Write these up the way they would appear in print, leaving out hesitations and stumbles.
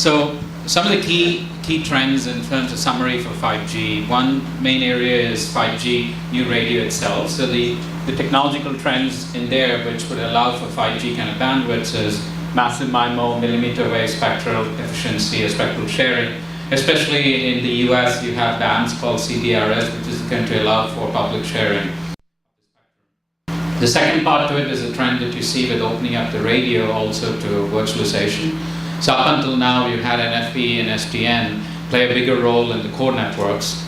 So some of the key trends in terms of summary for 5G. One main area is 5G new radio itself. So the technological trends in there which would allow for 5G kind of bandwidths is massive MIMO, millimeter wave spectral efficiency, spectral sharing. Especially in the US, you have bands called CBRS, which is going to allow for public sharing. The second part to it is a trend that you see with opening up the radio also to virtualization. So up until now, you had NFV and SDN play a bigger role in the core networks,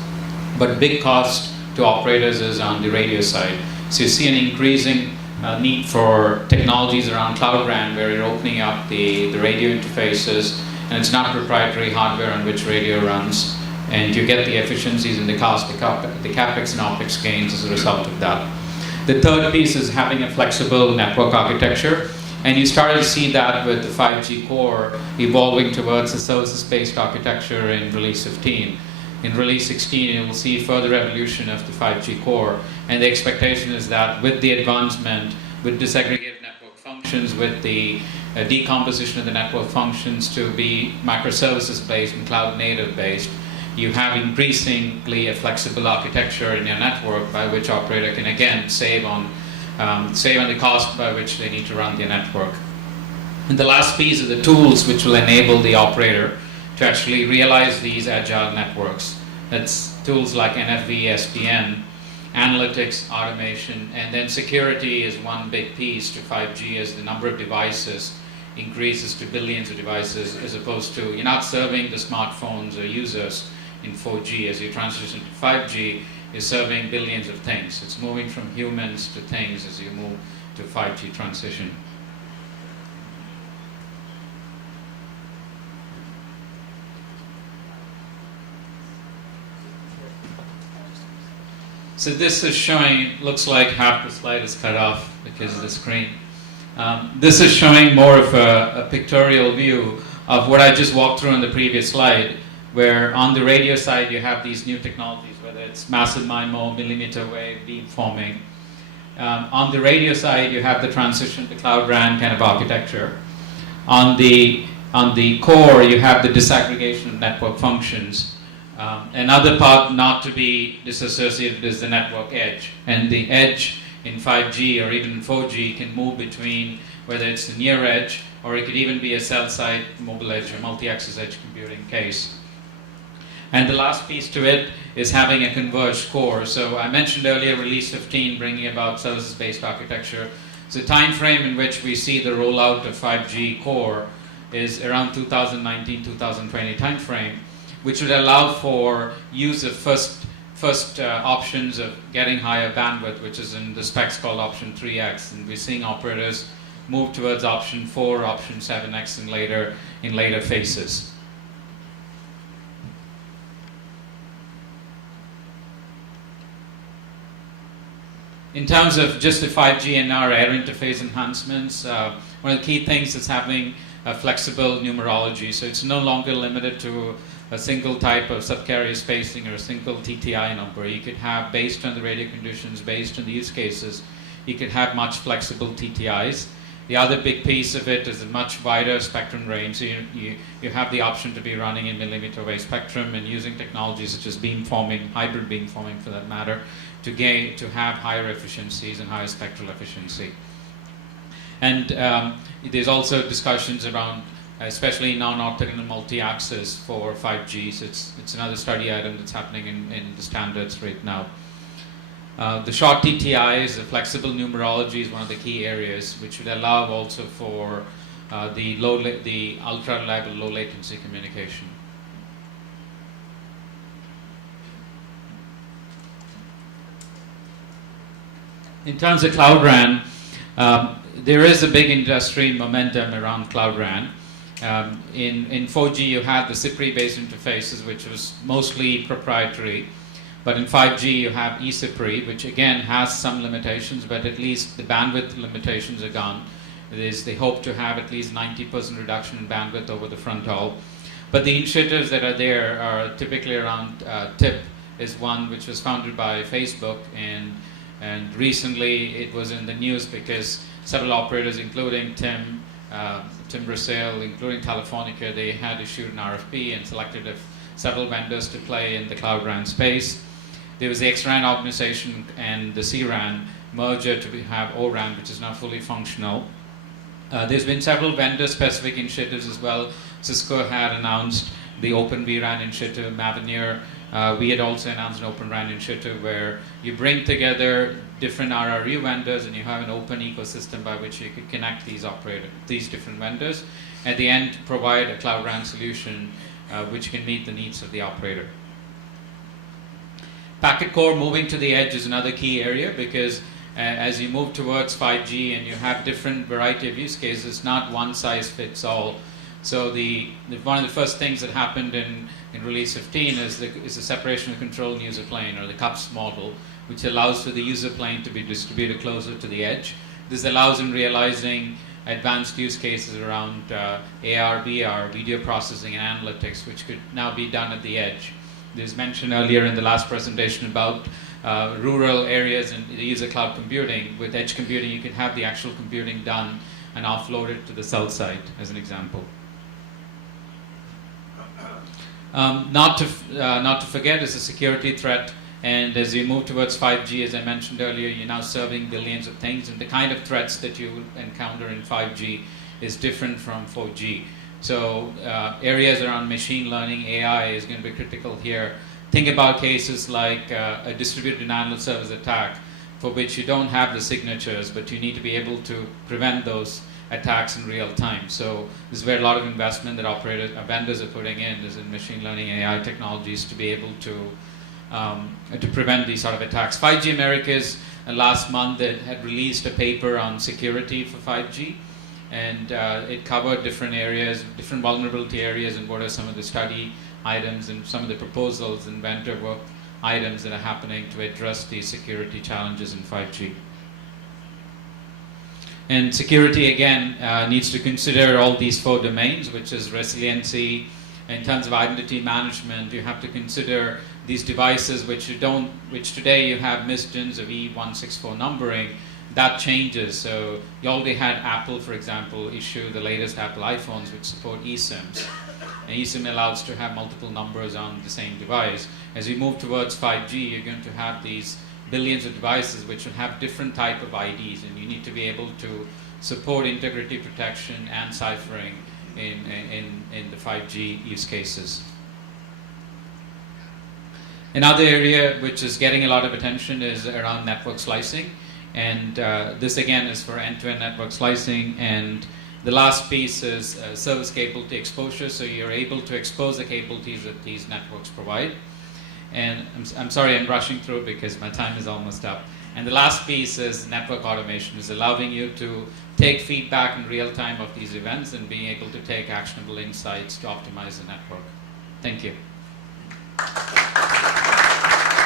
but big cost to operators is on the radio side. So you see an increasing need for technologies around Cloud RAN, where you're opening up the radio interfaces, and it's not proprietary hardware on which radio runs, and you get the efficiencies and the cost, the capex and opex gains as a result of that. The third piece is having a flexible network architecture, and you started to see that with the 5G core evolving towards a services-based architecture in release 15. In release 16, you will see further evolution of the 5G core, and the expectation is that with the advancement, with disaggregated network functions, with the decomposition of the network functions to be microservices-based and cloud-native-based, you have increasingly a flexible architecture in your network by which operator can again save on the cost by which they need to run their network. And the last piece are the tools which will enable the operator to actually realize these agile networks. That's tools like NFV, SDN, analytics, automation, and then security is one big piece to 5G as the number of devices increases to billions of devices, as opposed to you're not serving the smartphones or users in 4G. As you transition to 5G, you're serving billions of things. It's moving from humans to things as you move to 5G transition. So this is showing, looks like half the slide is cut off because of the screen. This is showing more of a pictorial view of what I just walked through on the previous slide, where on the radio side you have these new technologies, whether it's massive MIMO, millimeter wave, beamforming. On the radio side you have the transition to Cloud RAN kind of architecture. On the core you have the disaggregation of network functions. Another part not to be disassociated is the network edge. And the edge in 5G or even in 4G can move between whether it's the near edge or it could even be a cell site mobile edge or multi-axis edge computing case. And the last piece to it is having a converged core. So I mentioned earlier release 15 bringing about services-based architecture. So the time frame in which we see the rollout of 5G core is around 2019-2020 time frame, which would allow for use of first options of getting higher bandwidth, which is in the specs called option 3x, and we're seeing operators move towards option 4, option 7x in later phases. In terms of just the 5G and our air interface enhancements, one of the key things that's happening flexible numerology, so it's no longer limited to a single type of subcarrier spacing or a single TTI number. You could have, based on the radio conditions, based on the use cases, you could have much flexible TTIs. The other big piece of it is a much wider spectrum range. So you have the option to be running in millimeter wave spectrum and using technologies such as beamforming, hybrid beamforming for that matter, to have higher efficiencies and higher spectral efficiency. And there's also discussions around especially non-orthogonal multi-axis for 5G. So it's another study item that's happening in the standards right now. The short TTIs, the flexible numerology is one of the key areas, which would allow also for the ultra-reliable low latency communication. In terms of Cloud RAN, there is a big industry momentum around Cloud RAN. In 4G you have the CPRI-based interfaces, which was mostly proprietary, but in 5G you have eCPRI, which again has some limitations, but at least the bandwidth limitations are gone. They hope to have at least 90% reduction in bandwidth over the front haul. But the initiatives that are there are typically around TIP is one which was founded by Facebook, and recently it was in the news because several operators, including timber sale, including Telefonica, they had issued an RFP and selected several vendors to play in the Cloud RAN space. There was the XRAN organization and the CRAN merger to have ORAN, which is now fully functional. There's been several vendor-specific initiatives as well. Cisco had announced the Open vRAN initiative. Mavenir, we had also announced an Open RAN initiative where you bring together different RRU vendors and you have an open ecosystem by which you could connect these different vendors. At the end, provide a Cloud RAN solution which can meet the needs of the operator. Packet core moving to the edge is another key area because as you move towards 5G and you have different variety of use cases, not one size fits all. So one of the first things that happened in release 15 is the separation of control and user plane, or the CUPS model, which allows for the user plane to be distributed closer to the edge. This allows in realizing advanced use cases around AR, VR, video processing and analytics, which could now be done at the edge. There's mentioned earlier in the last presentation about rural areas and the use of cloud computing. With edge computing, you can have the actual computing done and offload it to the cell site, as an example. Not to forget is a security threat. And as you move towards 5G, as I mentioned earlier, you're now serving billions of things, and the kind of threats that you will encounter in 5G is different from 4G. So areas around machine learning, AI is going to be critical here. Think about cases like a distributed denial of service attack, for which you don't have the signatures, but you need to be able to prevent those attacks in real time. So this is where a lot of investment that vendors are putting in is in machine learning, AI technologies to be able to prevent these sort of attacks. 5G Américas last month had released a paper on security for 5G, and it covered different areas, different vulnerability areas, and what are some of the study items and some of the proposals and vendor work items that are happening to address these security challenges in 5G. And security, again, needs to consider all these 4 domains, which is resiliency. In terms of identity management, you have to consider these devices which today you have misgens of E164 numbering. That changes. So you already had Apple, for example, issue the latest Apple iPhones which support eSIMs. And eSIM allows to have multiple numbers on the same device. As we move towards 5G, you're going to have these billions of devices which will have different type of IDs, and you need to be able to support integrity protection and ciphering in the 5G use cases. Another area which is getting a lot of attention is around network slicing, and this again is for end-to-end network slicing. And the last piece is service capability exposure, so you're able to expose the capabilities that these networks provide. And I'm sorry, I'm rushing through because my time is almost up. And the last piece is network automation, is allowing you to take feedback in real time of these events and being able to take actionable insights to optimize the network. Thank you.